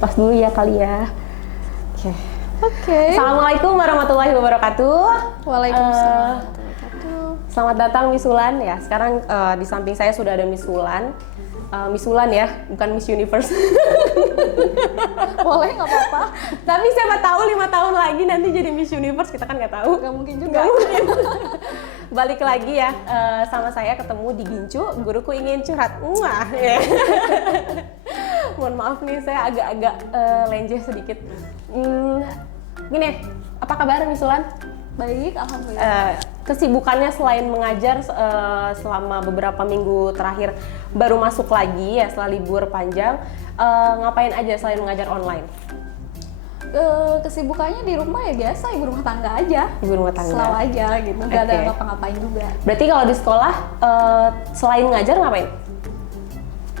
dilepas dulu ya kali ya. Oke. Oke. Assalamualaikum warahmatullahi wabarakatuh. Waalaikumsalam warahmatullahi wabarakatuh. Selamat datang Miss Wulan ya. Sekarang di samping saya sudah ada Miss Wulan. Miss Wulan ya, bukan Miss Universe. Boleh, nggak apa-apa. Tapi siapa tahu 5 tahun lagi nanti jadi Miss Universe, kita kan nggak tahu. Nggak mungkin juga. Nggak mungkin. Balik lagi ya, sama saya ketemu di Gincu, guruku ingin curhat. Wah, ya. Mohon maaf nih, saya agak-agak lenjeh sedikit. Gini, apa kabar Miss Wulan? Baik, alhamdulillah. Kesibukannya selain mengajar selama beberapa minggu terakhir baru masuk lagi ya setelah libur panjang, ngapain aja selain mengajar online? Kesibukannya di rumah ya biasa, ibu rumah tangga aja. Ibu rumah tangga. Selalu aja gitu, nggak ada ngapa-ngapain juga. Berarti kalau di sekolah selain ngajar ngapain?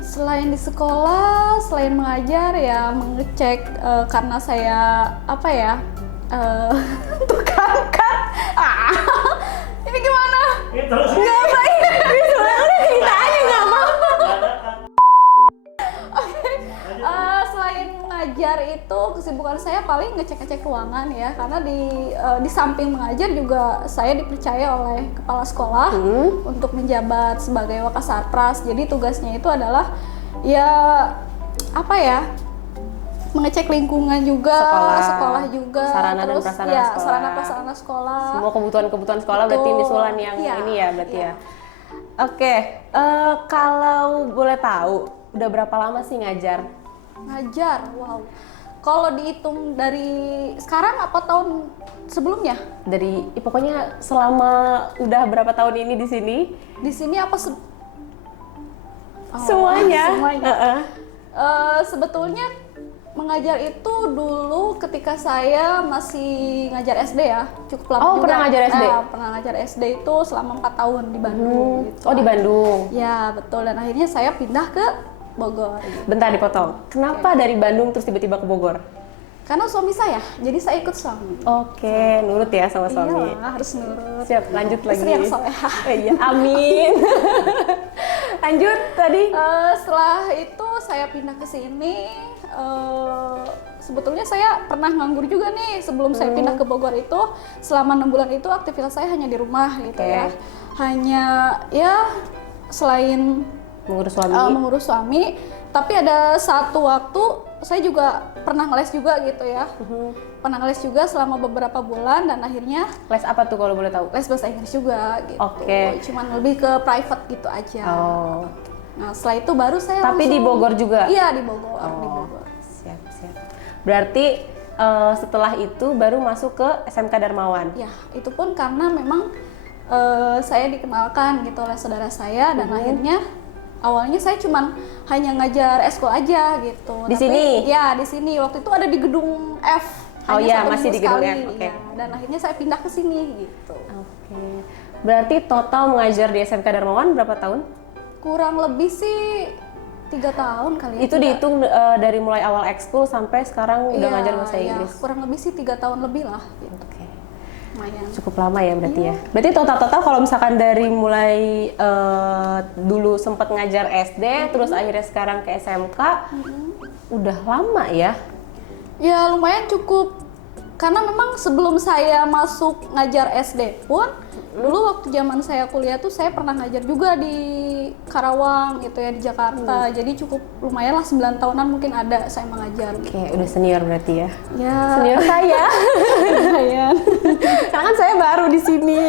Selain di sekolah, selain mengajar ya mengecek karena saya apa ya? Tuh kan. Ini gimana? Nggak baik. Udah cerita aja nggak apa-apa. Selain mengajar itu kesibukan saya paling ngecek-ngecek ruangan ya, karena di samping mengajar juga saya dipercaya oleh kepala sekolah untuk menjabat sebagai Wakasarpras. Jadi tugasnya itu adalah ya apa ya, mengecek lingkungan juga, sekolah juga, sarana terus dan prasarana ya sekolah. sarana prasarana sekolah. Semua kebutuhan sekolah. Betul. Berarti Miss Wulan yang ini ya berarti ya. Oke, kalau boleh tahu udah berapa lama sih ngajar? Ngajar, wow. Kalau dihitung dari sekarang apa tahun sebelumnya? Dari pokoknya selama udah berapa tahun ini di sini? Di sini apa Semuanya. Sebetulnya mengajar itu dulu ketika saya masih ngajar SD ya, cukup lama juga. Pernah ngajar SD? Pernah ngajar SD itu selama 4 tahun di Bandung. Gitu. Oh, di Bandung. Ya betul, dan akhirnya saya pindah ke Bogor. Gitu. Bentar dipotong. Kenapa dari Bandung terus tiba-tiba ke Bogor? Karena suami saya, jadi saya ikut suami. Oke, nurut ya sama suami. Iya, harus nurut. Siap, lanjut lagi. Istri yang solehah. Iya, amin. Lanjut tadi. Setelah itu saya pindah ke sini. Sebetulnya saya pernah nganggur juga nih sebelum saya pindah ke Bogor itu. Selama 6 bulan itu aktivitas saya hanya di rumah gitu ya. Hanya ya selain mengurus suami, tapi ada satu waktu saya juga pernah ngeles juga gitu ya. Pernah ngeles juga selama beberapa bulan dan akhirnya Les apa tuh kalau boleh tahu? les bahasa Inggris juga gitu. Oke. Cuman lebih ke private gitu aja. Oh. Nah, setelah itu baru saya Tapi di Bogor juga? Iya, di Bogor, di Oh, Bogor. siap. Berarti setelah itu baru masuk ke SMK Darmawan? Ya, itu pun karena memang saya dikenalkan gitu oleh saudara saya dan akhirnya awalnya saya cuman hanya ngajar eskul aja gitu. Di sini? Ya, di sini. Waktu itu ada di gedung F. Oh iya, satu masih minggu di gedung sekali, F, oke. ya. Dan akhirnya saya pindah ke sini gitu. Oke. Berarti total mengajar di SMK Darmawan berapa tahun? Kurang lebih sih 3 tahun kali ya. Itu dihitung dari mulai awal ekskul sampai sekarang udah ngajar bahasa Inggris? Kurang lebih sih 3 tahun lebih lah gitu. Oke. Lumayan. Cukup lama ya berarti ya. Berarti total kalau misalkan dari mulai dulu sempat ngajar SD, terus akhirnya sekarang ke SMK, udah lama ya? Ya lumayan cukup, karena memang sebelum saya masuk ngajar SD pun, dulu waktu zaman saya kuliah tuh saya pernah ngajar juga di Karawang gitu ya, di Jakarta. Jadi cukup lumayan lah, 9 tahunan mungkin ada saya mengajar. Oke, udah senior berarti ya? Ya. Senior saya. Lumayan. Karena kan saya baru di sini.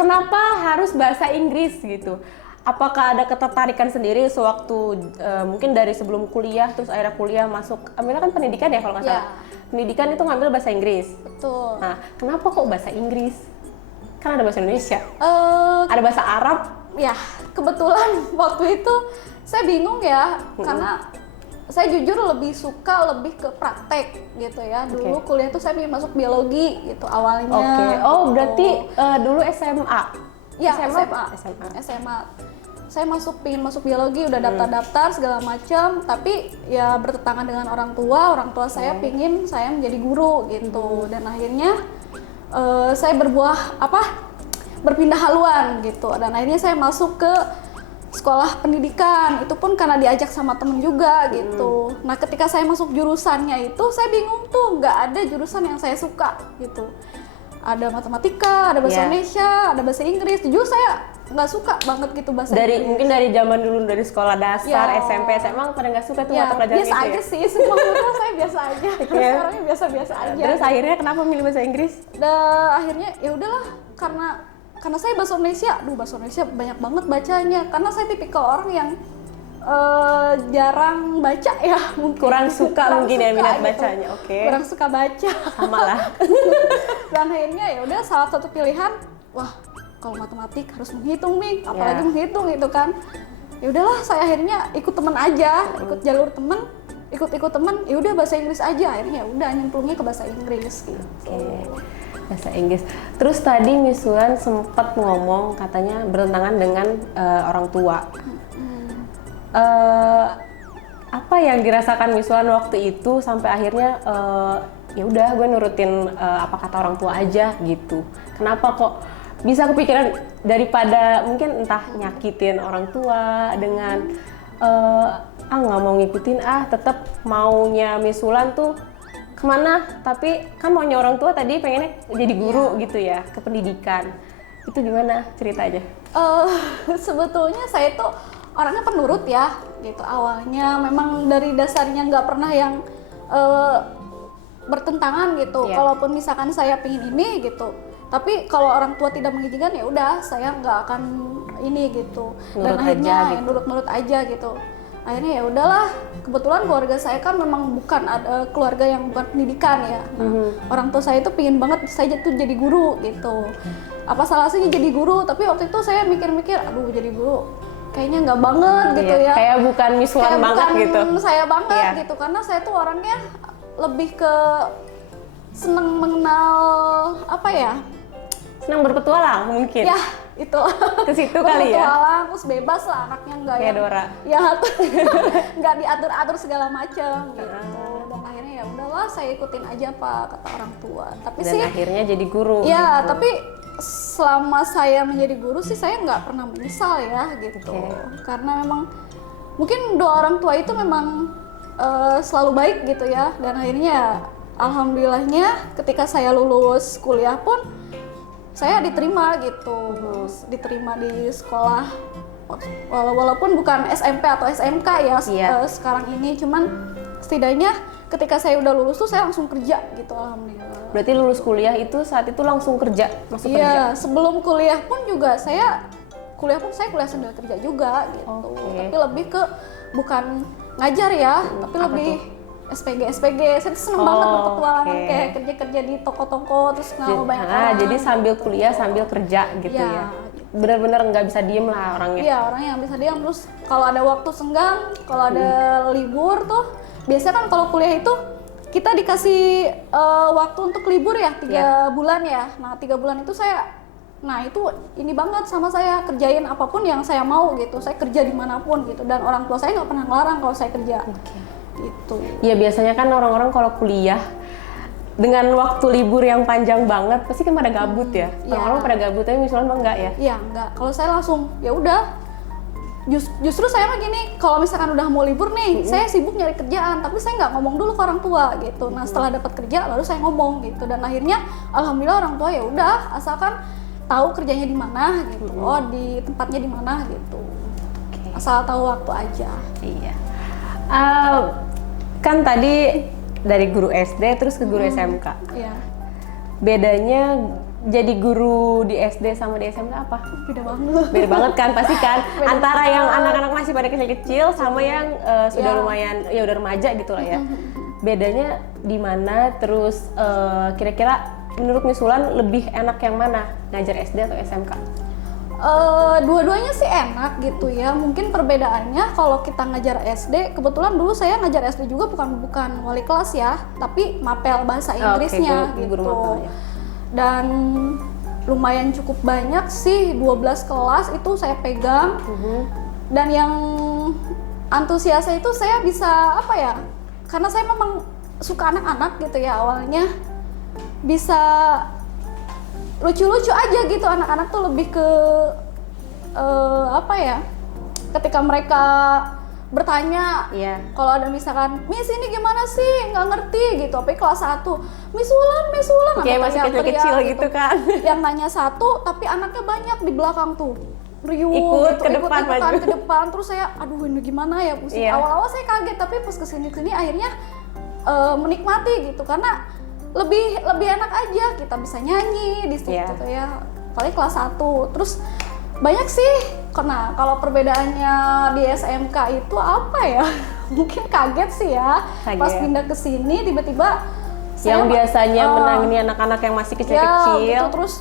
Kenapa harus bahasa Inggris gitu? Apakah ada ketertarikan sendiri sewaktu mungkin dari sebelum kuliah terus akhirnya kuliah masuk, ambilnya kan pendidikan ya kalau nggak salah. Pendidikan itu ngambil bahasa Inggris. Betul. Nah, kenapa kok bahasa Inggris? Kan ada bahasa Indonesia. Ada bahasa Arab. Ya, kebetulan waktu itu saya bingung ya, karena saya jujur lebih suka lebih ke praktek gitu ya. Dulu kuliah tuh saya pengen masuk biologi gitu awalnya. Oke. Oh, gitu. berarti dulu SMA. Ya, SMA. SMA. Saya pengen masuk biologi, udah daftar-daftar segala macam, tapi ya bertentangan dengan orang tua saya pingin saya menjadi guru gitu. Dan akhirnya saya berpindah haluan gitu, dan akhirnya saya masuk ke sekolah pendidikan, itu pun karena diajak sama temen juga gitu. Nah ketika saya masuk jurusannya itu saya bingung tuh, nggak ada jurusan yang saya suka gitu. Ada matematika, ada bahasa Indonesia, ada bahasa Inggris. Jujur saya nggak suka banget gitu bahasa Inggris. Mungkin dari zaman dulu, dari sekolah dasar, SMP, SMA pada nggak suka tuh mata pelajaran biasa itu aja ya? sih, semua kuliah saya biasa aja. Terus sekarangnya biasa-biasa aja. Terus akhirnya kenapa milih bahasa Inggris? Akhirnya ya udahlah, karena saya bahasa Indonesia, bahasa Indonesia banyak banget bacanya. Karena saya tipikal orang yang jarang baca ya, mungkin. Kurang suka mungkin ya minat gitu. bacanya. Oke. Kurang suka baca. Sama lah. Dan akhirnya ya udah salah satu pilihan, wah kalau matematik harus menghitung nih, apalagi menghitung gitu kan. Ya udahlah, saya akhirnya ikut temen aja, ikut jalur temen, ikut temen. Ya udah bahasa Inggris aja. Akhirnya ya udah nyemplungnya ke bahasa Inggris gitu. Bahasa Inggris. Terus tadi Miss Wulan sempat ngomong katanya bertentangan dengan orang tua. Apa yang dirasakan Miss Wulan waktu itu sampai akhirnya ya udah gue nurutin apa kata orang tua aja gitu. Kenapa kok bisa kepikiran daripada mungkin entah nyakitin orang tua dengan nggak mau ngikutin, tetap maunya Miss Wulan tuh kemana, tapi kan maunya orang tua tadi pengennya jadi guru gitu ya, ke pendidikan. Itu gimana ceritanya? Sebetulnya saya tuh orangnya penurut ya gitu. Awalnya memang dari dasarnya nggak pernah yang bertentangan gitu. Kalaupun misalkan saya pingin ini gitu, tapi kalau orang tua tidak mengizinkan ya udah saya nggak akan ini gitu. Dan akhirnya nurut-nurut aja gitu. Akhirnya ya udahlah, kebetulan keluarga saya kan memang bukan keluarga yang bukan pendidikan ya. Orang tua saya itu pingin banget saya tuh jadi guru gitu. Apa salahnya jadi guru, tapi waktu itu saya mikir-mikir, aduh jadi guru kayaknya nggak banget gitu ya. Kayak bukan Miss Wulan banget gitu. Saya banget gitu, karena saya tuh orangnya lebih ke seneng mengenal apa ya? Senang berpetualang mungkin. Ya, itu. Ke situ kali ya. Berpetualang, terus bebas lah anaknya, enggak Kayak Dora. Ya, nggak diatur-atur segala macam gitu. Dan akhirnya ya udahlah saya ikutin aja apa kata orang tua. Tapi Dan akhirnya jadi guru. Ya, gitu. tapi selama saya menjadi guru sih saya nggak pernah menyesal ya gitu. Karena memang mungkin doa orang tua itu memang selalu baik gitu ya. Dan akhirnya alhamdulillahnya ketika saya lulus kuliah pun saya diterima gitu, diterima di sekolah walaupun bukan SMP atau SMK ya sekarang ini, cuman setidaknya ketika saya udah lulus tuh saya langsung kerja gitu, alhamdulillah. Berarti lulus kuliah itu saat itu langsung kerja, masuk kerja? Iya, sebelum kuliah pun juga saya kuliah sambil kerja juga gitu, tapi lebih ke bukan ngajar ya, tapi lebih SPG. Saya seneng banget berpetualangan kayak kerja di toko-toko terus kenal banyak orang. Jadi sambil kuliah sambil kerja gitu ya. Benar-benar nggak bisa diem lah orangnya. Iya, orangnya nggak bisa diem. Terus kalau ada waktu senggang, kalau ada libur tuh, biasanya kan kalau kuliah itu kita dikasih waktu untuk libur ya 3 bulan ya. Nah 3 bulan itu itu ini banget sama saya, kerjain apapun yang saya mau gitu. Saya kerja dimanapun gitu, dan orang tua saya nggak pernah ngelarang kalau saya kerja. Gitu. Ya biasanya kan orang-orang kalau kuliah dengan waktu libur yang panjang banget pasti kan pada gabut ya. Orang-orang pada gabut, tapi Miss Wulan enggak ya? Iya, enggak. Kalau saya langsung ya udah. Justru saya mah gini, kalau misalkan udah mau libur nih, saya sibuk nyari kerjaan, tapi saya nggak ngomong dulu ke orang tua gitu. Nah, setelah dapat kerja baru saya ngomong gitu. Dan akhirnya alhamdulillah orang tua ya udah, asalkan tahu kerjanya di mana gitu. Di tempatnya di mana gitu. Asal tahu waktu aja. Iya. Kan tadi dari guru SD terus ke guru SMK. Iya. Bedanya jadi guru di SD sama di SMK apa? Beda banget. Beda banget kan, pasti kan. Antara yang anak-anak masih pada kecil-kecil sama yang sudah lumayan, ya udah remaja gitu lah ya. Bedanya di mana? Terus kira-kira menurut Miss Wulan lebih enak yang mana? Ngajar SD atau SMK? Dua-duanya sih enak gitu ya. Mungkin perbedaannya kalau kita ngajar SD, kebetulan dulu saya ngajar SD juga bukan wali kelas ya, tapi mapel bahasa Inggrisnya gitu. Mapel, ya. Dan lumayan cukup banyak sih, 12 kelas itu saya pegang. Dan yang antusiasnya itu saya bisa apa ya? Karena saya memang suka anak-anak gitu ya awalnya. Bisa lucu-lucu aja gitu, anak-anak tuh lebih ke apa ya, ketika mereka bertanya, kalau ada misalkan, Miss ini gimana sih, nggak ngerti gitu, tapi kelas 1, Miss Wulan, kayak masih kecil-kecil gitu kan. Yang nanya satu, tapi anaknya banyak di belakang tuh, riuh ikut gitu, ke depan ke depan, terus saya, aduh ini gimana ya, pusing. Awal-awal saya kaget, tapi pas kesini akhirnya menikmati gitu, karena lebih enak aja, kita bisa nyanyi di situ gitu ya, paling kelas 1, terus banyak sih. Nah, kalau perbedaannya di SMK itu apa ya? Mungkin kaget sih ya. Pas pindah ke sini tiba-tiba yang biasanya menangani anak-anak yang masih kecil-kecil. Gitu, terus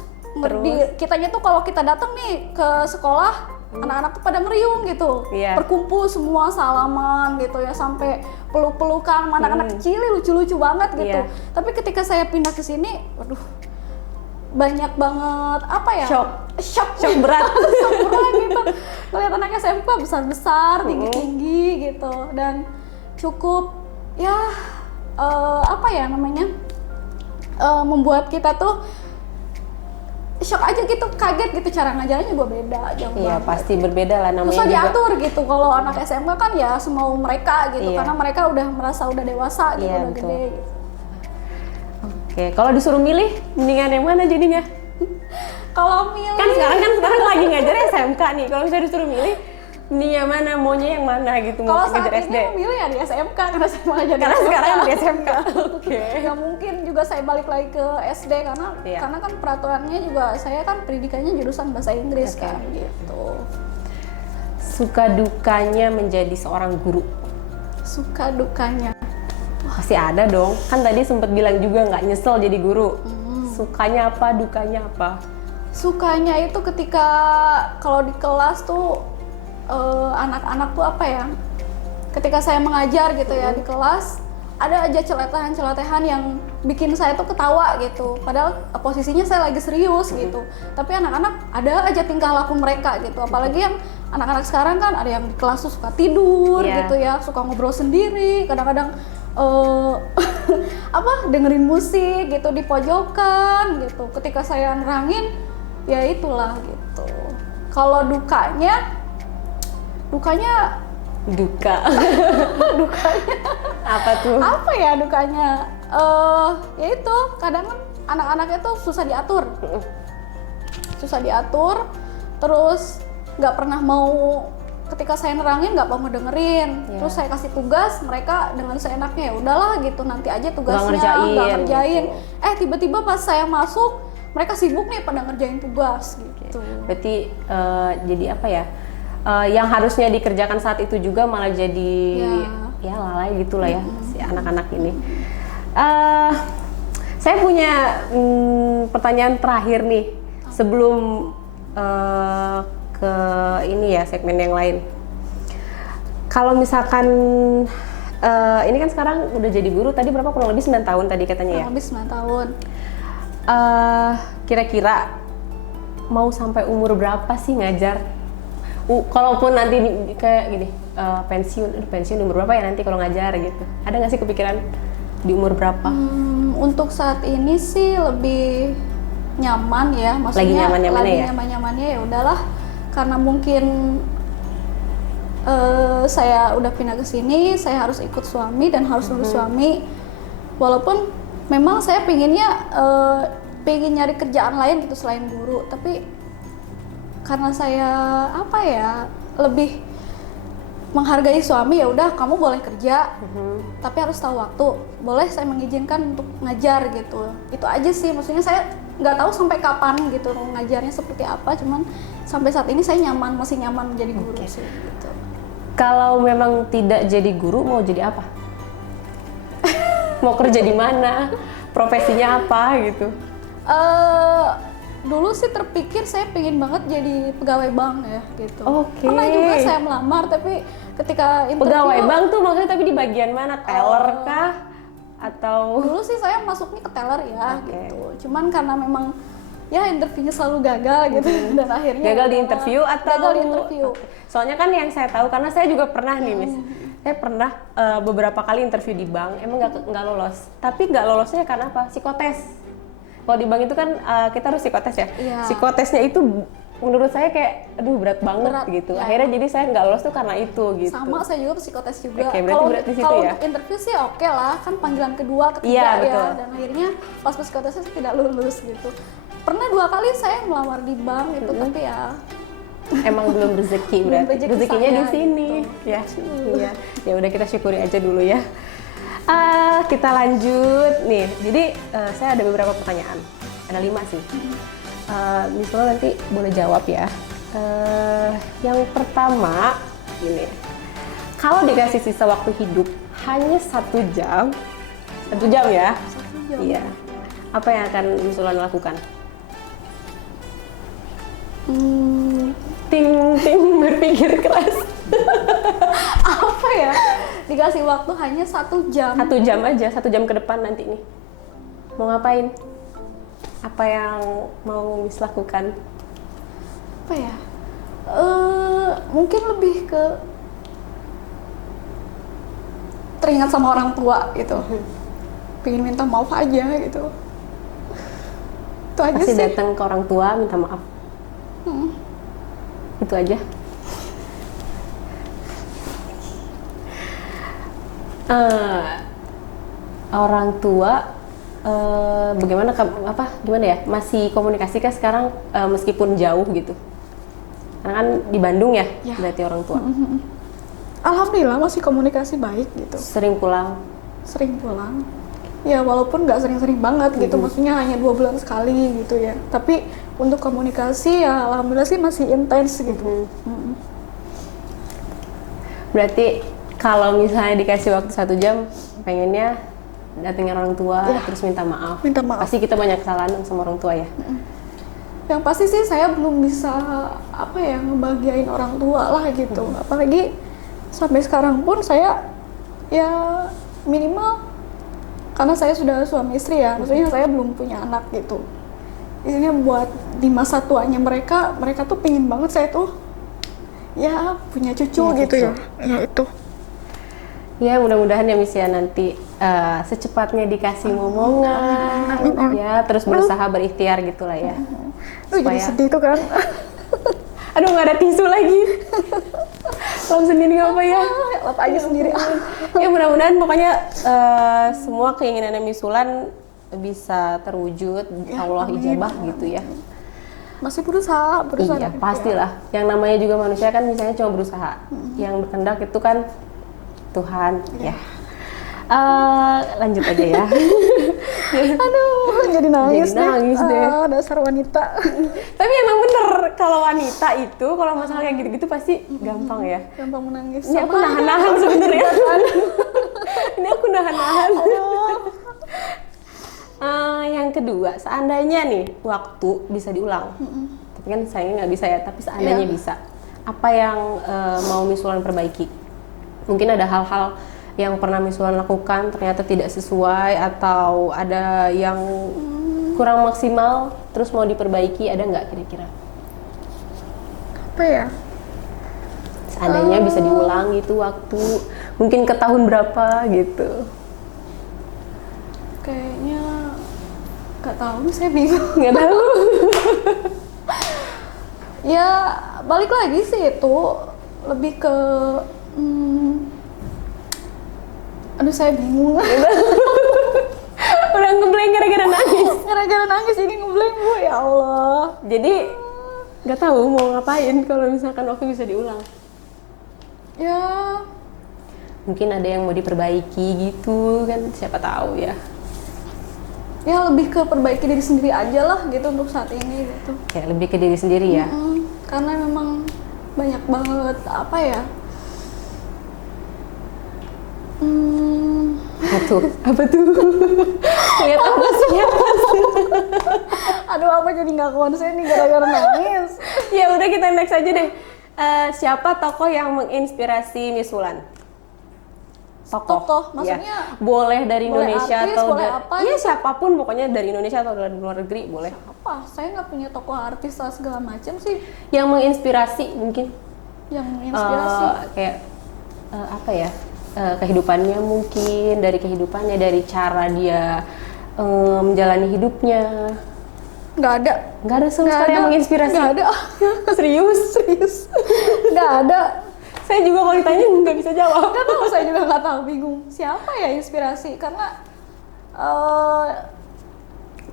kitanya tuh kalau kita datang nih ke sekolah, anak-anak tuh pada ngeriung gitu. Berkumpul semua salaman gitu ya, sampai peluk-pelukan sama anak-anak kecil, lucu-lucu banget gitu. Tapi ketika saya pindah ke sini, waduh, banyak banget apa ya, shock berat gitu, ngeliat anak SMK besar-besar, tinggi-tinggi gitu, dan cukup ya apa ya namanya, membuat kita tuh shock aja gitu, kaget gitu, cara ngajarnya juga beda jauh banget. Pasti berbeda lah namanya. Susah diatur gitu, kalau anak SMK kan ya semau mereka gitu, karena mereka udah merasa udah dewasa gitu, udah betul. gede gitu. Oke, kalau disuruh milih, mendingan yang mana jadinya? Kalau milih kan sekarang lagi ngajar SMK nih. Kalau misalnya disuruh milih, mending yang mana, maunya yang mana gitu? Kalau mau ngajar saat SD? ini milih ya di SMK, karena saya mau ngajar karena di sekarang di SMK. Nggak mungkin juga saya balik lagi ke SD, karena kan peraturannya juga, saya kan pendidikannya jurusan bahasa Inggris kan gitu. Suka dukanya menjadi seorang guru? Suka dukanya pasti ada dong, kan tadi sempat bilang juga nggak nyesel jadi guru. Sukanya apa, dukanya apa? Sukanya itu ketika kalau di kelas tuh anak-anak tuh apa ya, ketika saya mengajar gitu ya di kelas, ada aja celotehan-celotehan yang bikin saya tuh ketawa gitu, padahal posisinya saya lagi serius gitu, tapi anak-anak ada aja tingkah laku mereka gitu, apalagi yang anak-anak sekarang kan ada yang di kelas tuh suka tidur gitu ya, suka ngobrol sendiri, kadang-kadang dengerin musik gitu di pojokan gitu. Ketika saya nerangin, ya itulah gitu. Kalau dukanya duka dukanya apa tuh? Apa ya dukanya? Ya itu, kadang kan anak-anaknya tuh susah diatur, terus nggak pernah mau, ketika saya nerangin nggak mau ngedengerin, terus saya kasih tugas, mereka dengan seenaknya ya udahlah gitu, nanti aja tugasnya, nggak ngerjain. Gitu. Tiba-tiba pas saya masuk, mereka sibuk nih pada ngerjain tugas gitu. Berarti jadi apa ya? Yang harusnya dikerjakan saat itu juga malah jadi lalai gitulah ya si anak-anak ini. Saya punya pertanyaan terakhir nih sebelum ke ini ya, segmen yang lain. Kalau misalkan ini kan sekarang udah jadi guru, tadi berapa, kurang lebih 9 tahun tadi katanya ya? Kurang lebih 9 tahun. Kira-kira mau sampai umur berapa sih ngajar? Kalaupun nanti kayak gini, pensiun umur berapa ya nanti kalau ngajar gitu? Ada nggak sih kepikiran di umur berapa? Untuk saat ini sih lebih nyaman ya, maksudnya lagi nyaman-nyamannya ya udahlah, karena mungkin saya udah pindah ke sini, saya harus ikut suami dan harus nurut suami, walaupun memang saya pengennya pengen nyari kerjaan lain gitu selain guru, tapi karena saya apa ya, lebih menghargai suami, ya udah kamu boleh kerja, tapi harus tahu waktu, boleh saya mengizinkan untuk ngajar gitu, itu aja sih. Maksudnya saya nggak tahu sampai kapan gitu ngajarnya seperti apa, cuman sampai saat ini saya masih nyaman menjadi guru sih gitu. Kalau memang tidak jadi guru, mau jadi apa? Mau kerja di mana? Profesinya apa gitu? Dulu sih terpikir saya pengen banget jadi pegawai bank ya gitu. Pernah juga saya melamar, tapi ketika interview, pegawai bank tuh maksudnya tapi di bagian mana? Teller kah? Atau dulu sih saya masuknya ke teller ya gitu. Cuman karena memang ya interviewnya selalu gagal gitu dan akhirnya gagal di interview atau gagal di interview. Soalnya kan yang saya tahu, karena saya juga pernah nih Miss, saya pernah beberapa kali interview di bank, emang nggak lolos. Tapi nggak lolosnya karena apa? Psikotes. Kalau di bank itu kan kita harus psikotes ya. Psikotesnya itu menurut saya kayak aduh berat banget Berat, gitu. ya. Akhirnya jadi saya nggak lolos tuh karena itu gitu. Sama, saya juga psikotes juga. Oke, berarti Kalau berat di situ kalau ya? untuk interview sih oke lah, kan panggilan kedua, ketiga Iya, ya. betul. Dan akhirnya pas psikotesnya saya tidak lulus gitu. Pernah 2 kali saya melamar di bank gitu, tapi ya Emang belum rezeki Belum berarti. rezeki Rezekinya di saya, sini. gitu. Ya. Iya. Ya udah kita syukuri aja dulu ya. Kita lanjut nih. Jadi saya ada beberapa pertanyaan. Ada 5 sih. Miss Lola nanti boleh jawab ya. Yang pertama ini, kalau dikasih sisa waktu hidup hanya 1 jam, 1 jam ya? 1 jam. Iya. Apa yang akan Miss Lola lakukan? Ting ting berpikir keras. Apa ya? Dikasih waktu hanya 1 jam. 1 jam aja, 1 jam ke depan nanti nih. Mau ngapain? Apa yang mau Miss lakukan? Apa ya? Mungkin lebih ke teringat sama orang tua gitu. Pengen minta maaf aja gitu. Itu aja Pasti sih. datang ke orang tua minta maaf. Itu aja. Orang tua bagaimana gimana ya, masih komunikasi kah sekarang meskipun jauh gitu? Karena kan di Bandung ya, Ya. berarti orang tua. Alhamdulillah masih komunikasi baik gitu. Sering pulang. Sering pulang. Ya walaupun nggak sering-sering banget gitu, maksudnya hanya 2 bulan sekali gitu ya. Tapi untuk komunikasi ya alhamdulillah sih masih intens gitu. Berarti kalau misalnya dikasih waktu 1 jam, pengennya datengin orang tua Ya. terus minta maaf. Minta maaf. Pasti kita banyak kesalahan sama orang tua ya. Yang pasti sih saya belum bisa ngebahagiain orang tua lah gitu. Apalagi sampai sekarang pun saya ya minimal, karena saya sudah suami istri ya, maksudnya saya belum punya anak gitu. Ini buat di masa tuanya mereka tuh pingin banget saya tuh ya punya cucu Punya gitu cucu. ya. Ya itu. Ya mudah-mudahan ya Miss ya nanti secepatnya dikasih momongan ya, terus berusaha berikhtiar gitulah ya. Jadi sedih tuh kan. Aduh nggak ada tisu lagi. Kalau sendiri nggak apa ya? Lap aja sendiri. Ya mudah-mudahan pokoknya semua keinginannya Miss Wulan bisa terwujud, Ya, Allah amin. ijabah gitu ya. Masih berusaha Iya pastilah. Yang namanya juga manusia kan misalnya cuma berusaha. Yang berkehendak itu kan Tuhan ya. Lanjut aja ya. Aduh, jadi nangis Jadi nangis deh. Dasar wanita. Tapi emang bener kalau wanita itu kalau masalah kayak gitu-gitu pasti gampang ya. Gampang menangis. Ini aku nahan-nahan sebenarnya. Ini aku nahan-nahan. Yang kedua, seandainya nih waktu bisa diulang, tapi kan sayangnya nggak bisa ya. Tapi seandainya Iya. bisa, apa yang mau Miss Wulan perbaiki? Mungkin ada hal-hal yang pernah Miss Wulan lakukan ternyata tidak sesuai, atau ada yang kurang maksimal, terus mau diperbaiki, ada nggak kira-kira? Apa ya? Seandainya bisa diulang gitu waktu, mungkin ke tahun berapa gitu? Kayaknya nggak tahu nih, saya bingung. Nggak tahu. Ya balik lagi sih itu lebih ke aduh saya bingung. Udah ngeblank gara-gara nangis. Gara-gara nangis ini ngeblank Bu, ya Allah. Jadi nggak tahu mau ngapain kalau misalkan waktu bisa diulang. Ya Mungkin ada yang mau diperbaiki gitu kan, siapa tahu ya. lebih ke perbaiki diri sendiri aja lah gitu untuk saat ini gitu. Ya lebih ke diri sendiri ya. Karena memang banyak banget apa ya? Apa tuh? Lihat apa sih? Aduh, apa jadi nggak konsen nih gara-gara nangis? Ya udah kita next aja deh. Siapa tokoh yang menginspirasi Miss Wulan? Tokoh, Ya. maksudnya Boleh dari boleh Indonesia artis, atau boleh apa ya gitu? siapapun pokoknya dari Indonesia atau dari luar negeri boleh. apa? Saya nggak punya tokoh artis lah segala macam sih Yang menginspirasi mungkin yang menginspirasi. kayak apa ya, kehidupannya mungkin, dari kehidupannya, dari cara dia menjalani hidupnya. nggak ada. Nggak ada sama sekali yang menginspirasi? Nggak ada. Serius? Nggak ada. Saya juga kalau ditanya nggak bisa jawab. Nggak tahu, saya juga nggak tahu, bingung siapa ya inspirasi, karena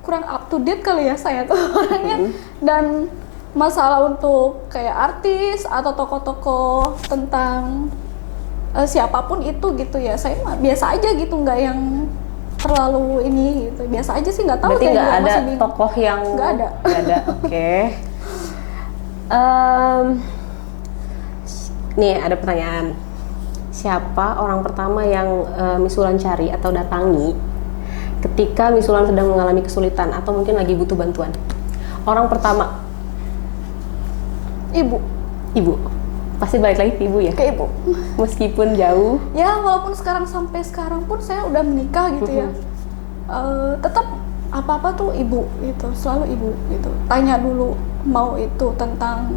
kurang up to date kali ya saya tuh orangnya. Dan masalah untuk kayak artis atau tokoh-tokoh tentang siapapun itu gitu ya, saya mah biasa aja gitu, nggak yang terlalu ini gitu, biasa aja sih, nggak tahu. Berarti saya nggak juga ada masih bingung. tokoh yang Nggak ada. Nggak ada. Oke. Nih ada pertanyaan. Siapa orang pertama yang Miss Wulan cari atau datangi ketika Miss Wulan sedang mengalami kesulitan atau mungkin lagi butuh bantuan? Orang pertama. Ibu. Pasti balik lagi ke ibu ya? Ke ibu. Meskipun jauh. Ya walaupun sampai sekarang pun saya udah menikah gitu ya, tetap apa-apa tuh ibu gitu, selalu ibu gitu. Tanya dulu mau itu tentang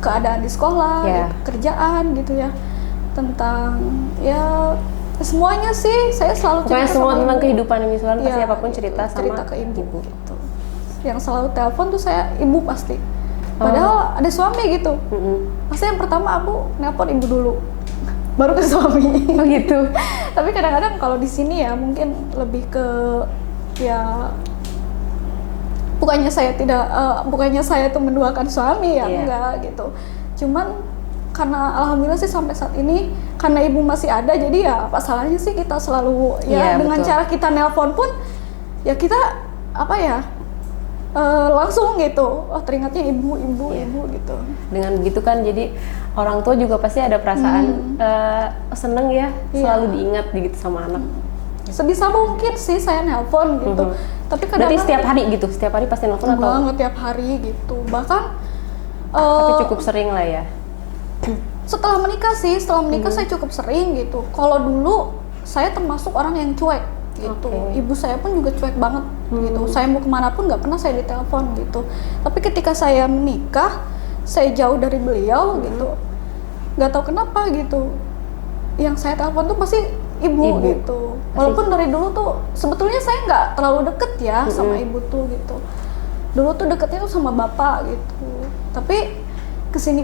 keadaan di sekolah, gitu, kerjaan gitu ya, tentang ya semuanya sih saya selalu pokoknya cerita semua sama tentang ibu. kehidupan Miss Wulan pasti Ya, apapun cerita sama ke ibu gitu. Yang selalu telepon tuh saya ibu pasti. Oh. Padahal ada suami gitu. Pasti yang pertama aku nelpon ibu dulu, baru ke suami. Oh gitu. Tapi kadang-kadang kalau di sini ya mungkin lebih ke ya bukannya saya tuh menduakan suami ya, enggak gitu. Cuman karena alhamdulillah sih sampai saat ini karena ibu masih ada, jadi ya apa salahnya sih kita selalu ya dengan betul. cara kita nelpon pun ya kita apa ya langsung gitu, oh teringatnya ibu gitu. Dengan begitu kan jadi orang tua juga pasti ada perasaan seneng ya, selalu diingat gitu sama anak. Sebisa mungkin sih saya nelpon gitu. Tapi kadang berarti setiap hari gitu, setiap hari pasti nelpon atau? Banget tiap hari gitu, bahkan tapi cukup sering lah ya. setelah menikah saya cukup sering gitu. Kalau dulu saya termasuk orang yang cuek gitu. Ibu saya pun juga cuek banget gitu. Saya mau kemana pun nggak pernah saya ditelepon gitu. Tapi ketika saya menikah, saya jauh dari beliau gitu. Nggak tahu kenapa gitu. Yang saya telepon tuh pasti ibu. Gitu. Walaupun dari dulu tuh sebetulnya saya nggak terlalu deket ya sama ibu tuh gitu. Dulu tuh deketnya tuh sama bapak gitu. Tapi kesini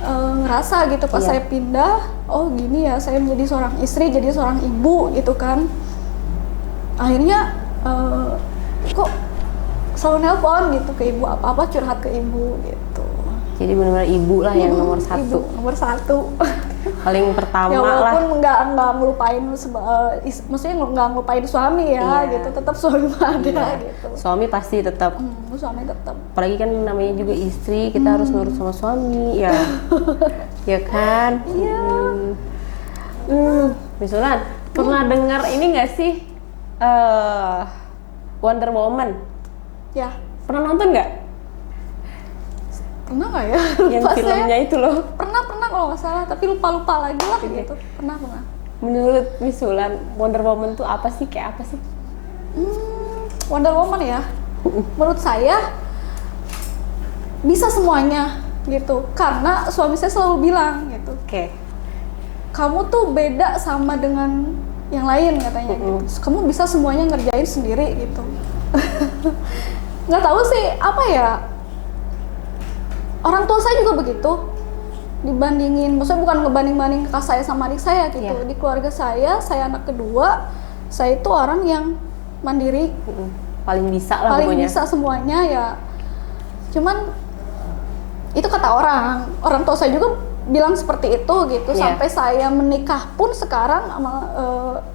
ngerasa gitu pas saya pindah, oh gini ya saya menjadi seorang istri, jadi seorang ibu gitu kan. Akhirnya kok selalu nelpon gitu ke ibu, apa-apa curhat ke ibu gitu. Jadi benar-benar ibu lah yang nomor satu. Ibu nomor satu. Paling pertama ya, lah. walaupun nggak ngelupain, maksudnya nggak ngelupain suami ya gitu, tetap suami ada gitu. Suami pasti tetap. Suami tetap. Apalagi kan namanya juga istri, kita harus nurut sama suami ya. Ya kan? Iya. Miss Wulan, pernah dengar ini nggak sih Wonder Woman? Ya. Pernah nonton nggak? Pernah nggak ya? Yang filmnya itu loh. Pernah kalau nggak salah, tapi lupa lagi lah gitu. Pernah. Menurut Miss Wulan, Wonder Woman tuh apa sih? Kayak apa sih? Wonder Woman ya, menurut saya bisa semuanya gitu. Karena suami saya selalu bilang gitu. Kamu tuh beda sama dengan yang lain katanya gitu. Kamu bisa semuanya ngerjain sendiri gitu. Nggak tahu sih apa ya. Orang tua saya juga begitu. Dibandingin, maksudnya bukan ngebanding-banding kakak saya sama adik saya gitu. Di keluarga saya anak kedua, saya itu orang yang mandiri. Paling bisa lah paling pokoknya. bisa semuanya ya. Cuman itu kata orang tua saya juga bilang seperti itu gitu. Sampai saya menikah pun sekarang sama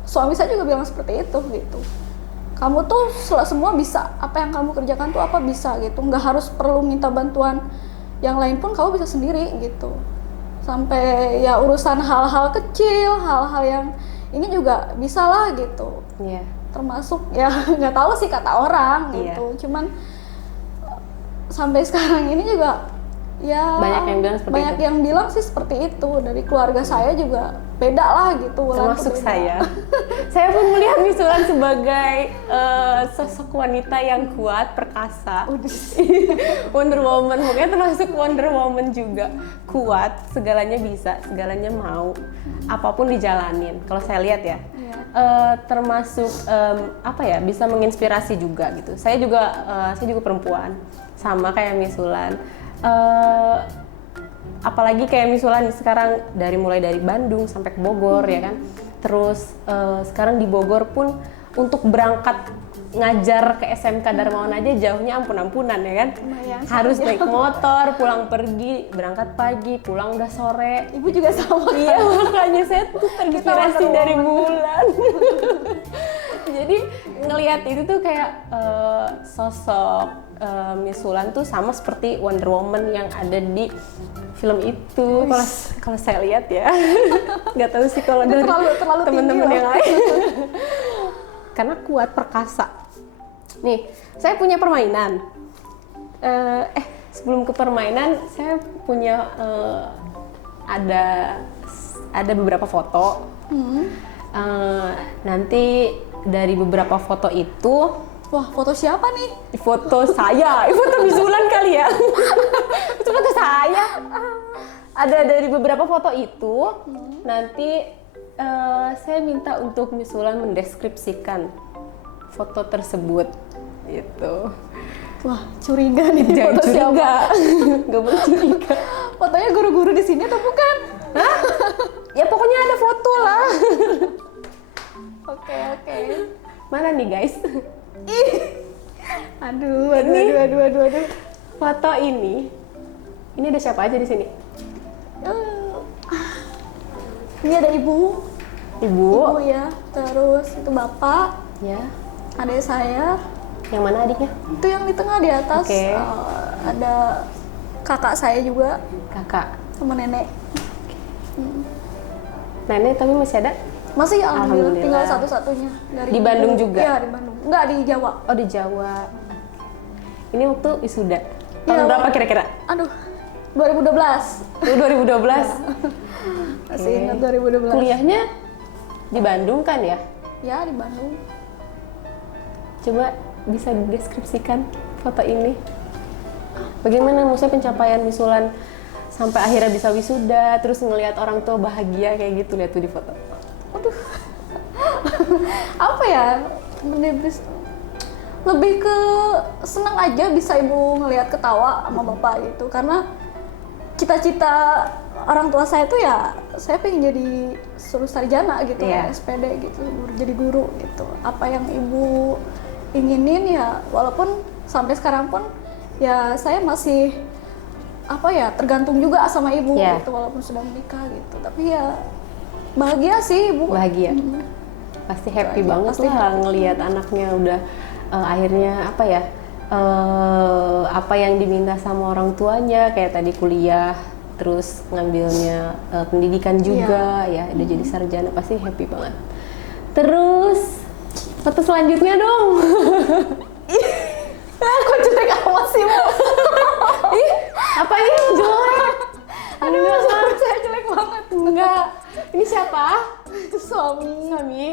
suami saya juga bilang seperti itu gitu. Kamu tuh semua bisa, apa yang kamu kerjakan tuh apa bisa gitu. Nggak harus perlu minta bantuan yang lain pun kamu bisa sendiri gitu. Sampai ya urusan hal-hal kecil, hal-hal yang ini juga bisa lah gitu. Termasuk ya nggak tahu sih kata orang gitu. Cuman sampai sekarang ini juga Ya, Banyak yang bilang seperti banyak itu. yang bilang sih seperti itu. Dari keluarga saya juga beda lah gitu. Wulan tuh Termasuk beda. saya. Saya pun melihat Miss Wulan sebagai sosok wanita yang kuat, perkasa. Wonder Woman, mungkin termasuk Wonder Woman juga. Kuat, segalanya bisa, segalanya mau. Apapun dijalanin. Kalau saya lihat ya. Iya. Termasuk apa ya, bisa menginspirasi juga gitu. Saya juga perempuan, sama kayak Miss Wulan. Apalagi kayak Miss Wulan sekarang mulai dari Bandung sampai ke Bogor ya kan. Terus sekarang di Bogor pun untuk berangkat ngajar ke SMK Darmawan aja jauhnya ampun-ampunan ya kan. Lumayan, Harus naik motor, pulang pergi, berangkat pagi, pulang udah sore. Ibu juga sama. Iya, makanya saya tuh terinspirasi Wonder dari Woman. Wulan. Jadi ngelihat itu tuh kayak sosok Miss Wulan tuh sama seperti Wonder Woman yang ada di film itu. Kalau saya lihat ya, nggak tahu sih kalau Itu dari terlalu teman-teman tinggi yang loh. lain. Karena kuat, perkasa. Nih, saya punya permainan. Sebelum ke permainan, saya punya ada beberapa foto. Nanti dari beberapa foto itu, Wah, foto siapa nih? foto saya, foto Miss Wulan kali ya. Itu foto saya. Ada dari beberapa foto itu, nanti saya minta untuk Miss Wulan mendeskripsikan foto tersebut. Gitu. Wah, curiga nih Jangan foto siapa. curiga, nggak boleh curiga. Fotonya guru-guru di sini atau bukan? Ya pokoknya ada foto lah. Oke. Mana nih guys? Aduh. Foto ini ada siapa aja di sini? Ini ada ibu Ibu. ya, terus itu bapak, Ya. adik saya, Yang mana adiknya? itu yang di tengah di atas. Oke. Ada kakak saya juga Kakak. sama nenek. Nenek tapi masih ada? Masih alhamdulillah, Alhamdulillah. tinggal satu-satunya dari Di Bandung ibu. juga? Iya, di Bandung. Enggak, di Jawa. Oh di Jawa. Ini waktu wisuda. Tahun Iya, berapa kira-kira? Aduh, 2012. Itu 2012. Masih Oke. ingat 2012. Kuliahnya di Bandung kan ya? Ya, di Bandung. Coba bisa dideskripsikan foto ini. Bagaimana maksudnya pencapaian Miss Wulan sampai akhirnya bisa wisuda, terus ngelihat orang tua bahagia kayak gitu, lihat tuh di foto. Aduh. Apa ya? Lebih ke senang aja bisa ibu ngelihat ketawa sama bapak gitu, karena cita-cita orang tua saya tuh ya saya pengen jadi lulus sarjana gitu, Iya. SPD gitu, jadi guru gitu. Apa yang ibu inginin ya, walaupun sampai sekarang pun ya saya masih apa ya tergantung juga sama ibu Iya. gitu, walaupun sudah menikah gitu. Tapi ya bahagia sih ibu. Bahagia. Pasti happy Bahagia, banget pasti lah ngelihat anaknya udah akhirnya apa ya? Apa yang diminta sama orang tuanya, kayak tadi kuliah, terus ngambilnya pendidikan juga ya, udah jadi sarjana, pasti happy banget. Terus foto selanjutnya dong. Kok jelek amat sih bu? Ih, apa ini jelek? Aduh, saya jelek banget. Enggak. Ini siapa? Itu suami. Suami.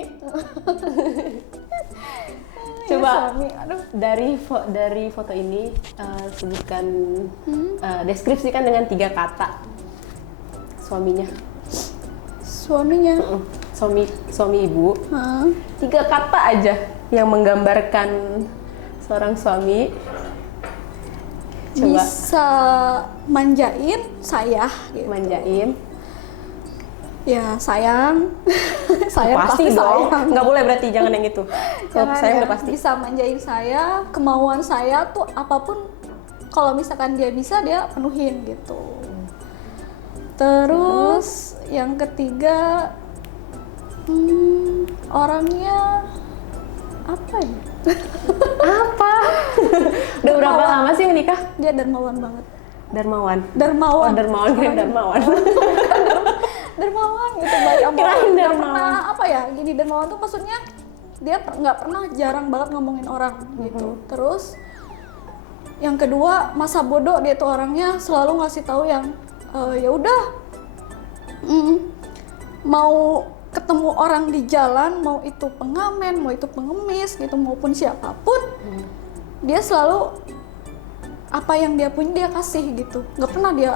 Iya, Coba suami. Aduh. dari foto ini sebutkan deskripsikan dengan 3 kata suaminya. Suaminya. Suami ibu. Hah? 3 kata aja yang menggambarkan seorang suami. Coba. Bisa manjain saya gitu. Manjain. Ya sayang. Sayang Pasti dong. sayang. Nggak boleh berarti, jangan yang itu. Kalau Jangan saya ya, udah pasti. bisa manjain saya, kemauan saya tuh apapun, kalau misalkan dia bisa dia penuhin gitu. Terus yang ketiga, orangnya apa ya? Apa? Udah berapa lama sih menikah? Dia dermawan banget. Darmawan. Dermawan. Oh, Darmawan, kira Darmawan. Dermawan gitu, baik sama Kirain orang. Nggak dermawan. pernah apa ya? Gini, dermawan tuh maksudnya dia nggak pernah, jarang banget ngomongin orang gitu. Terus Yang kedua, masa bodoh, dia tuh orangnya selalu ngasih tahu yang ya udah, mau ketemu orang di jalan, mau itu pengamen, mau itu pengemis gitu, maupun siapapun, dia selalu apa yang dia punya dia kasih gitu. Nggak pernah dia,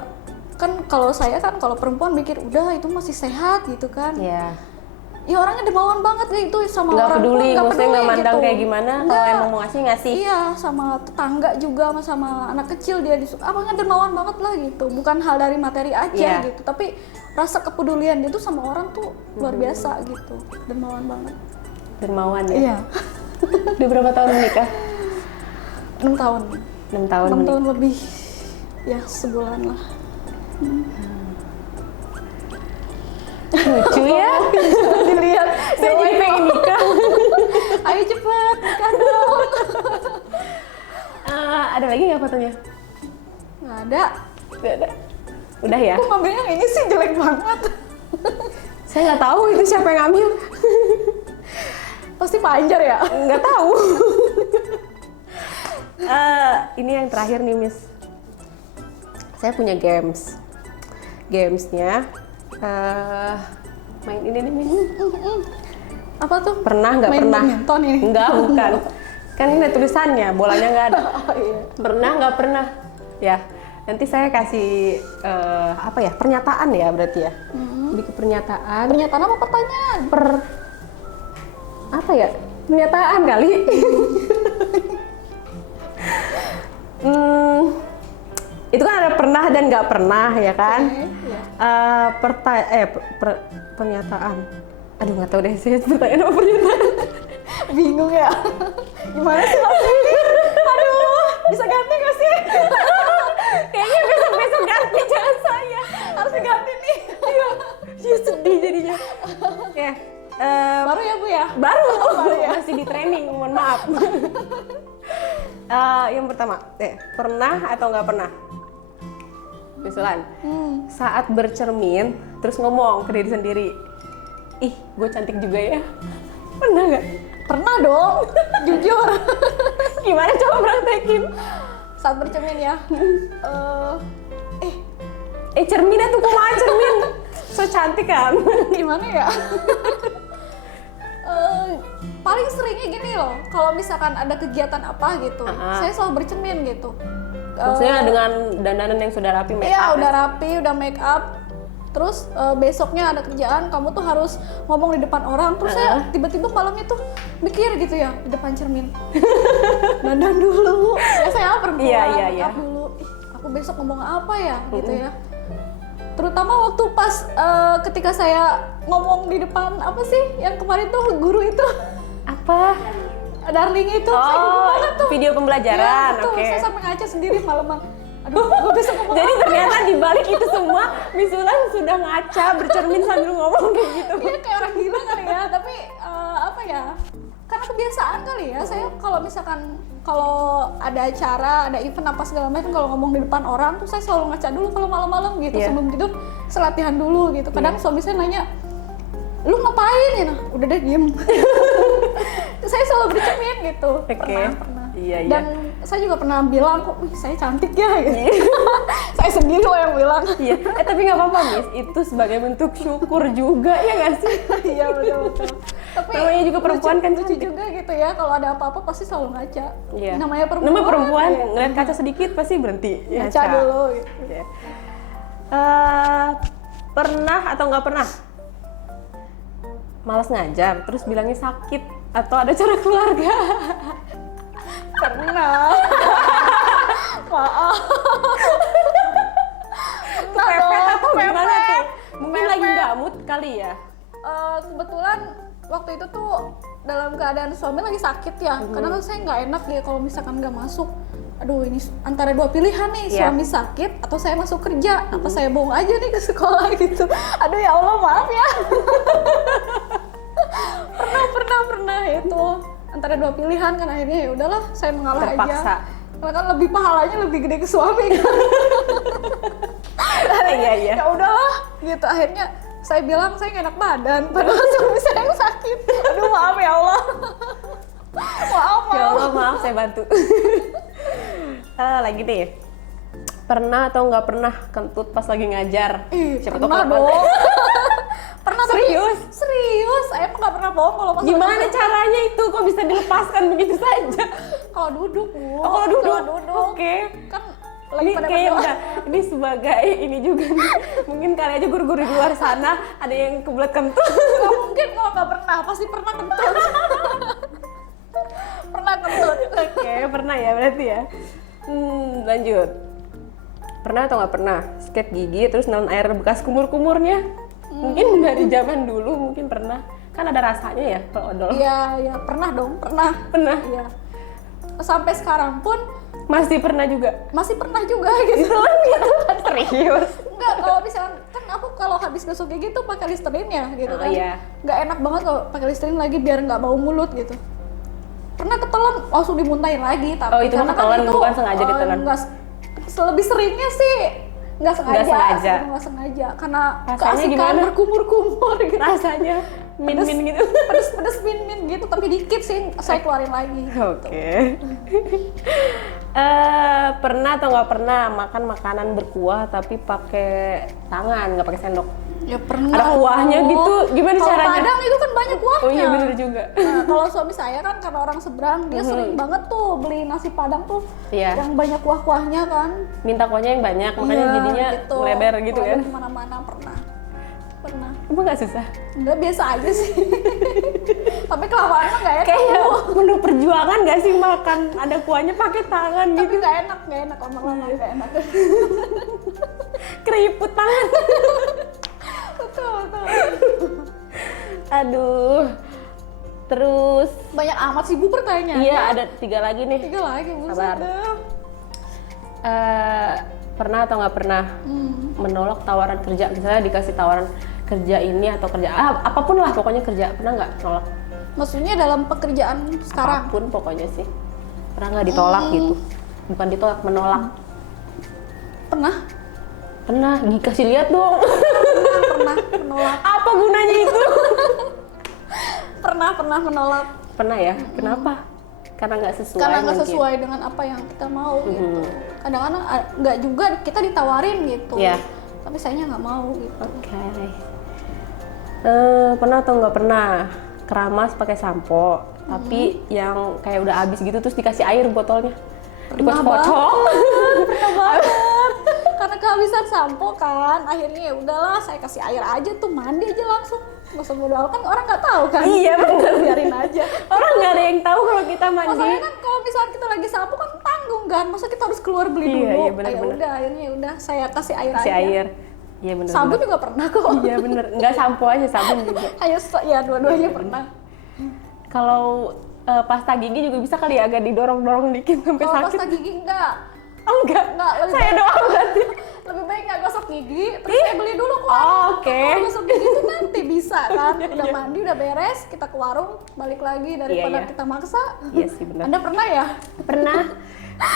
kan kalau saya kan kalau perempuan mikir udah itu masih sehat gitu kan. Iya. Ya orangnya dermawan banget gitu sama Nggak orang peduli, pun, maksudnya nggak mandang gitu. kayak gimana, kalau emang mau ngasih. Iya, sama tetangga juga, sama anak kecil dia abangnya dermawan banget lah gitu. Bukan hal dari materi aja gitu, tapi rasa kepedulian dia tuh sama orang tuh luar biasa gitu. Dermawan banget. Dermawan ya? Iya. Udah berapa tahun menikah? 6 tahun. 6 tahun 6 tahun lebih. Ya, sebulan lah. Lucu ya? Dilihat, Saya jadi pengen nikah. ayo cepet nikah dong. Ada lagi nggak fotonya? Nggak ada. Nggak ada. Udah ya? Aku ngambilnya yang ini sih jelek banget. Saya nggak tahu itu siapa yang ngambil. Pasti Panjar ya? Nggak tahu. Ini yang terakhir nih, Miss. Saya punya games. Gamesnya main ini nih, Miss. Apa tuh? Pernah nggak Main pernah? badminton ini? Enggak, bukan. Kan ini ada tulisannya, bolanya nggak ada. Oh, iya. Pernah nggak pernah? Ya, nanti saya kasih apa ya, pernyataan ya berarti ya. Lebih ke pernyataan. Pernyataan apa pertanyaan? Apa ya? Pernyataan kali. Itu kan ada pernah dan nggak pernah ya kan? Okay, iya. Pernyataan. Aduh nggak tahu deh sih pertanyaan apa pernyataan. Bingung ya? Gimana sih Mas? Aduh, bisa ganti nggak sih? Kayaknya besok ganti, jangan saya. Harus diganti nih. Iya sedih jadinya. Ya. Baru ya Bu ya? Baru ya? masih di training, mohon maaf. Yang pertama, pernah atau nggak pernah? Misalkan, saat bercermin terus ngomong ke diri sendiri, ih gue cantik juga ya. Pernah nggak? Pernah dong, jujur. Gimana coba praktekin? Saat bercermin ya. Cerminnya tuh kumaha cermin? So cantik kan? Gimana ya? Paling seringnya gini loh, kalau misalkan ada kegiatan apa gitu, saya selalu bercermin gitu. Maksudnya dengan dandanan yang sudah rapi, make Iya, up? udah rapi, udah make up. Terus besoknya ada kerjaan, kamu tuh harus ngomong di depan orang. Terus saya tiba-tiba malamnya tuh mikir gitu ya, di depan cermin. Dandan dulu. Ya saya perempuan, make up dulu. Ih, aku besok ngomong apa ya gitu ya. Terutama waktu pas ketika saya ngomong di depan apa sih yang kemarin tuh guru itu. Apa? Darling itu, saya bingung banget tuh. Video pembelajaran, Ya, betul. oke. Saya sampai ngaca sendiri malam-malam. Aduh, gue besok ngomong Jadi apa ternyata ya? di balik itu semua, Miss Ulan sudah ngaca, bercermin sambil ngomong kayak gitu. Iya kayak orang gila kali ya, tapi apa ya? Karena kebiasaan kali ya. Saya kalau misalkan kalau ada acara, ada event apa segala macam, kalau ngomong di depan orang tuh saya selalu ngaca dulu kalau malam-malam gitu. Sebelum tidur, saya latihan dulu gitu. Kadang suami saya nanya, lu ngapain ya? Nah, udah deh diem. Saya selalu bercermin gitu. Pernah. Iya. Dan saya juga pernah bilang kok, wih saya cantik ya. Gitu. Saya sendiri loh yang bilang. Iya. Tapi nggak apa-apa, Miss. Itu sebagai bentuk syukur juga ya nggak sih? Iya betul. Tapi namanya juga perempuan kan lucu juga gitu ya. Kalau ada apa-apa pasti selalu ngaca. Iya. Namanya perempuan. Ya. Ngeliat kaca sedikit pasti berhenti. Ngaca dulu. Gitu. Ya. Pernah atau nggak pernah? Malas ngajar, terus bilangnya sakit atau ada cara keluarga? Pernah. Maaf. Kepepet atau gimana tuh? Mungkin Kepepet. lagi nggak mood kali ya? Kebetulan waktu itu tuh dalam keadaan suami lagi sakit ya. Karena kan saya nggak enak dia kalau misalkan nggak masuk. Aduh ini antara dua pilihan nih, suami sakit atau saya masuk kerja. Apa saya bohong aja nih ke sekolah gitu. Aduh ya Allah maaf ya. pernah itu antara dua pilihan kan akhirnya ya udahlah saya mengalah Terpaksa. aja. Karena kan lebih pahalanya lebih gede ke suami. Iya. Ya udahlah gitu akhirnya saya bilang saya nggak enak badan padahal suami saya yang sakit. Aduh maaf ya Allah. Maaf. Ya Allah maaf saya bantu. Lagi nih. Pernah atau nggak pernah kentut pas lagi ngajar? Siapa tahu Pernah kalau- dong. Pernah tapi Serius? serius. Saya emang nggak pernah bohong kalau pas Gimana caranya itu? Kok bisa dilepaskan begitu saja? kalau duduk, Bu. Oh, kalau duduk. Kalau duduk. Oke. Kan lagi Ini pada kayak berdoa. udah, ini sebagai ini juga nih. Mungkin kali aja guru-guru di luar sana ada yang kebelet kentut. Nggak mungkin kalau nggak pernah, pasti pernah kentut. Pernah kentut. Oke, pernah ya berarti ya. Lanjut. Pernah atau nggak pernah sikat gigi terus nelan air bekas kumur-kumurnya? Mungkin dari zaman dulu mungkin pernah. Kan ada rasanya ya kalau odol. Iya, pernah dong, pernah. Pernah. Iya. Sampai sekarang pun Masih pernah juga. masih pernah juga gitu. Serius. Enggak, kalau misalnya kan aku kalau habis gosok gigi tuh pakai Listerine ya gitu Oh, kan. iya. Nggak enak banget kalau pakai Listerine lagi biar nggak bau mulut gitu. Pernah ketelan langsung dimuntahin lagi tapi Oh, itu mah karena ketelan, itu, bukan sengaja ditelan. Nggak, lebih seringnya sih nggak sengaja. Nggak sengaja. Nggak sengaja karena Rasanya keasikan gimana? berkumur-kumur gitu. Rasanya min-min gitu. Pedes-pedes min-min gitu tapi dikit sih saya keluarin lagi gitu. Oke. Pernah atau nggak pernah makan makanan berkuah tapi pakai tangan, nggak pakai sendok? Ya pernah. Ada kuahnya dong. gitu, gimana Kalau caranya? Padang itu kan banyak kuahnya. Oh iya bener juga. Nah, kalau suami saya kan karena orang seberang, dia sering banget tuh beli nasi Padang tuh Iya. yang banyak kuah-kuahnya kan. Minta kuahnya yang banyak, makanya Iya, jadinya melebar gitu kan. Kemana-mana pernah. Emang nggak susah? Enggak, biasa aja sih. Tapi kelamaan mah nggak enak. Kayak menu perjuangan nggak sih makan ada kuahnya pakai tangan Tapi gitu. nggak enak lama-lama nggak enak. Keriput tangan. betul. Aduh. Terus Banyak amat sih Bu pertanyaannya. iya ada 3 lagi nih. 3 lagi Bu. Sabar. Pernah atau nggak pernah menolak tawaran kerja, misalnya dikasih tawaran kerja ini atau kerja apapun lah pokoknya kerja, pernah nggak nolak? Maksudnya dalam pekerjaan sekarang? Apapun pokoknya sih, pernah nggak ditolak gitu? Bukan ditolak, menolak. Pernah dikasih lihat dong. Pernah menolak. Apa gunanya itu? Pernah menolak. Pernah ya? Kenapa? Karena nggak sesuai. Karena nggak mungkin. sesuai dengan apa yang kita mau gitu. Kadang-kadang nggak juga kita ditawarin gitu. Iya. Tapi sayanya nggak mau gitu. Oke. Pernah atau nggak pernah keramas pakai sampo, tapi yang kayak udah habis gitu terus dikasih air botolnya, dipocong. Pernah banget. Karena kehabisan sampo kan, akhirnya ya udahlah saya kasih air aja tuh, mandi aja langsung. Nggak usah modal kan orang nggak tahu kan. Iya bener. Biarin aja. Orang nggak ada yang tahu kalau kita mandi. Masalahnya kan kalau misalnya kita lagi sampo kan tanggung kan, masa kita harus keluar beli Iya, dulu. iya, bener, Ya bener. udah akhirnya ya udah saya kasih air Kasih aja. air. Iya bener. Sabun juga pernah kok. Iya bener. Nggak sampo aja, sabun juga. Ayo ya dua-duanya pernah. Kalau pasta gigi juga bisa kali ya agak didorong-dorong dikit sampai Kalau sakit. pasta gigi enggak. Oh enggak. Lebih Saya baik- doang berarti. Lebih baik nggak gosok gigi, terus saya beli dulu ke warung. Oh, oke. Kalau gosok gigi itu nanti bisa kan, Iya, udah iya. mandi, udah beres, kita ke warung, balik lagi daripada iya. kita maksa. Iya sih benar. Anda pernah ya? Pernah.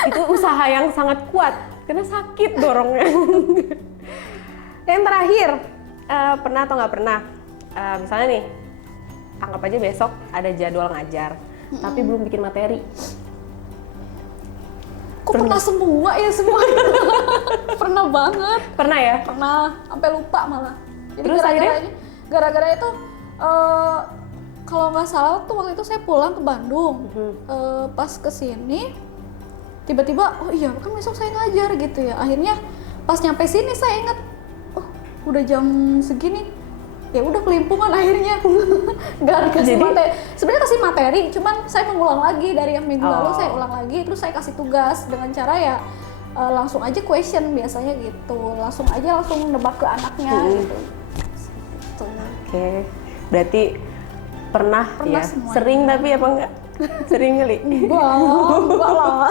Itu usaha yang sangat kuat karena sakit dorongnya. Yang terakhir, pernah atau nggak pernah? Misalnya nih, anggap aja besok ada jadwal ngajar, tapi belum bikin materi. Kok pernah semua ya semua? Pernah banget. Pernah ya? Pernah, sampai lupa malah. Jadi Terus gara-gara itu kalau nggak salah tuh waktu itu saya pulang ke Bandung. Pas kesini tiba-tiba oh iya kan besok saya ngajar gitu ya. Akhirnya pas nyampe sini saya ingat oh udah jam segini. Ya udah kelimpungan akhirnya. Nggak dikasih Jadi- materi. Sebenarnya kasih materi, cuman saya mengulang lagi dari yang minggu lalu Oh. saya ulang lagi, terus saya kasih tugas dengan cara ya langsung aja question biasanya gitu, langsung nebak ke anaknya gitu. Gitu. Oke, berarti pernah ya? Semuanya. Sering tapi apa enggak? Sering kali? Enggak lah.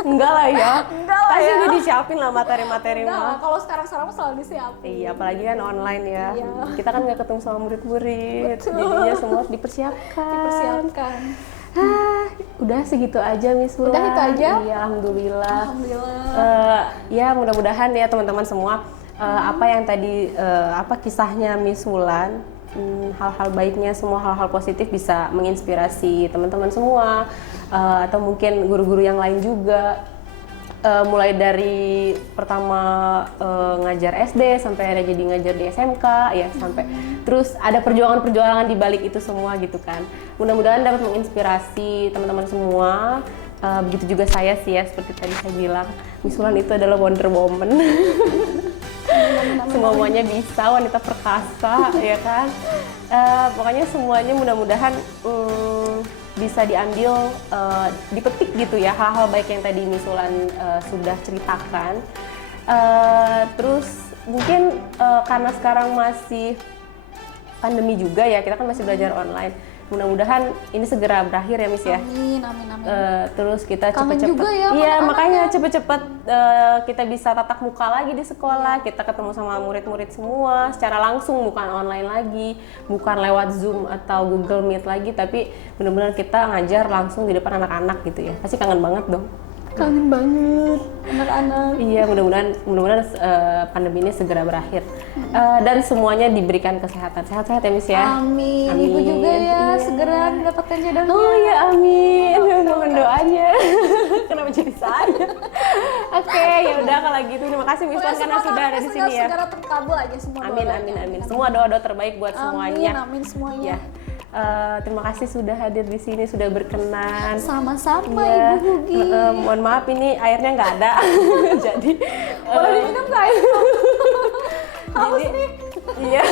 Enggak lah ya. Enggak lah Pasti ya. udah disiapin lah materi-materi Enggak lah, mah. kalau sekarang selalu disiapin. Iya, apalagi kan online ya. Iya. Kita kan nggak ketemu sama murid-murid, Betul. jadinya semua harus dipersiapkan. Dipersiapkan. Udah segitu aja Miss Wulan. Udah itu aja? Iya, alhamdulillah. Alhamdulillah. Ya mudah-mudahan ya teman-teman semua apa yang tadi kisahnya Miss Wulan, hal-hal baiknya semua, hal-hal positif bisa menginspirasi teman-teman semua atau mungkin guru-guru yang lain juga. mulai dari pertama ngajar SD sampai akhirnya jadi ngajar di SMK ya, sampai terus ada perjuangan-perjuangan di balik itu semua gitu kan. Mudah-mudahan dapat menginspirasi teman-teman semua. Begitu juga saya sih ya, seperti tadi saya bilang, Miss Wulan itu adalah Wonder Woman. Semuanya bisa, wanita perkasa ya kan. Pokoknya semuanya mudah-mudahan bisa diambil, dipetik gitu ya, hal-hal baik yang tadi Miss Wulan sudah ceritakan. Terus mungkin karena sekarang masih pandemi juga ya, kita kan masih belajar online. Mudah-mudahan ini segera berakhir ya Miss ya. Amin, amin, amin. Terus kita Kangen cepet-cepet, juga ya iya anak-anak makanya ya. cepet-cepet kita bisa tatap muka lagi di sekolah, kita ketemu sama murid-murid semua secara langsung, bukan online lagi, bukan lewat Zoom atau Google Meet lagi, tapi benar-benar kita ngajar langsung di depan anak-anak gitu ya. Pasti kangen banget dong. Kangen banget anak-anak. Iya, mudah-mudahan pandemi ini segera berakhir dan semuanya diberikan kesehatan. Sehat-sehat ya Miss ya. Amin. Amin. Ibu juga ya Iya. segera mendapatkan jodohnya. Oh ya amin, mohon doanya. Kenapa jadi saya? Oke, ya udah kalau gitu terima kasih Miss Wulan karena sudah ada di sini ya. Segera terkabul aja semua Amin, doanya. amin, amin. Semua doa-doa terbaik buat semuanya. Amin, amin semuanya. Ya. Terima kasih sudah hadir di sini, sudah berkenan. Sama-sama Iya. Ibu Gugi. Mohon maaf ini airnya nggak ada. Jadi Boleh diminum nggak ya? Haus jadi- nih. Iya.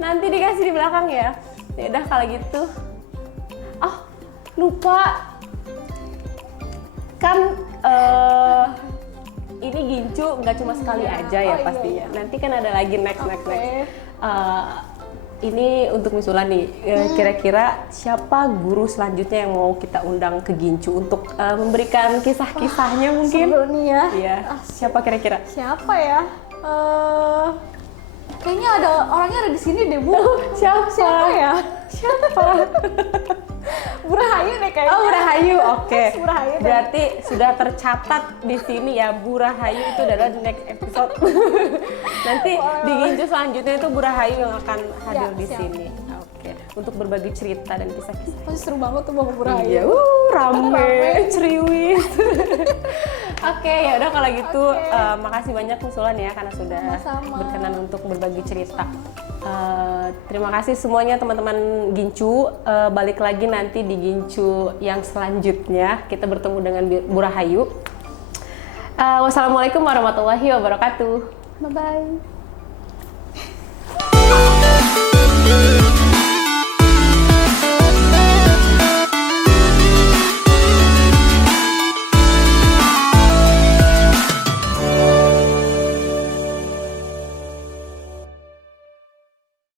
Nanti dikasih di belakang ya. Ya udah kalau gitu. Oh, lupa. Kan ini gincu nggak cuma sekali aja ya Oh, iya, pastinya. iya. Nanti kan ada lagi next. Oke. Ini untuk Miss Wulan nih, kira-kira siapa guru selanjutnya yang mau kita undang ke Gincu untuk memberikan kisah-kisahnya mungkin? Seru nih ya. Iya, siapa kira-kira? Siapa ya? Kayaknya ada orangnya ada di sini deh, Bu. Siapa? Siapa ya? Siapa? Bu Rahayu deh kayaknya. Oh, Bu Rahayu, oke. Bu Rahayu deh. Berarti sudah tercatat di sini ya, Bu Rahayu itu adalah next episode. Nanti di Gincu selanjutnya itu Bu Rahayu yang akan hadir Ya, di siap. sini. Oke, untuk berbagi cerita dan kisah-kisah. Pasti seru banget tuh Bapak Bu Rahayu. Iya, rame, ceriwis. Oke, ya udah kalau gitu, Oke. makasih banyak Miss Wulan ya karena sudah Sama-sama. berkenan untuk berbagi cerita. Terima kasih semuanya teman-teman Gincu. Balik lagi nanti di Gincu yang selanjutnya kita bertemu dengan Bu Rahayu. Wassalamualaikum warahmatullahi wabarakatuh. Bye bye.